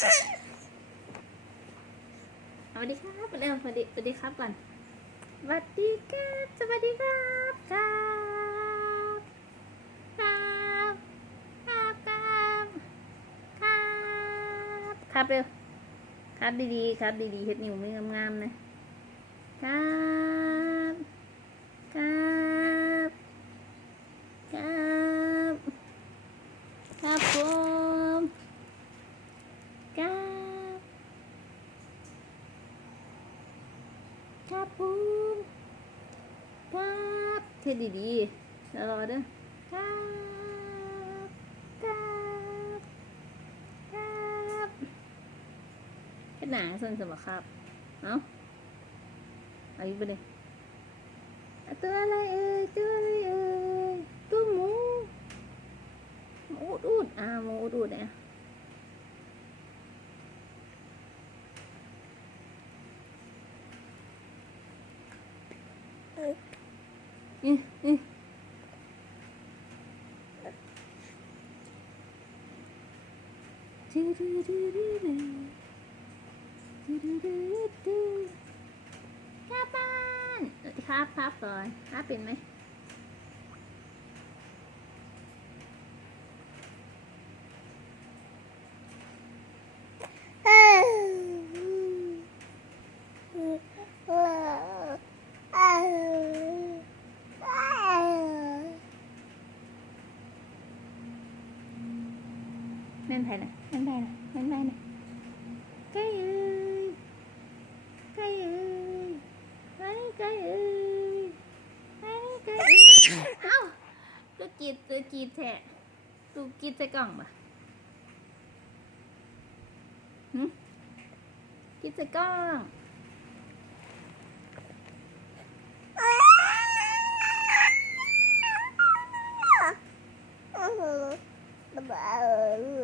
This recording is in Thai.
สวัสดีครับเร็วสวัสดีสวัสดีครับก่อนสวัสดีครับสวัสดีครับครับครับครับครับครับครับเร็วครับดีๆครับดีๆเฮ็ดนิ้วไม่งามๆนะครับครับครับครับผมครับ ครับผมครับเทดดีๆแล้วรอเด้อครับครับครับเฮ็ดหนังส่วนสมบัครับเอ้าอาอีกไปเลยตัวอะไรเอ่ยตัวอะไรเอ่ยตัวหมูหมูอุดอุดอ่าหมูอุดอุดเนี่ย อืออือดูดูดูดูดูดูดูดูดูคบบ้านข้าพับก่อนข้าเป็นไหม แม่นไผ่น่ะแม่นไผ่น่ะแม่นไผ่น่ะไก่เอ้ยไก่เอ้ยไก่ไก่เอ้ยไก่ไก่เอ้ยเอ้าตัวกรีดตัวกรีดแทะตัวกรีดใส่กล่องปะหึกรีดใส่กล่อง Bye.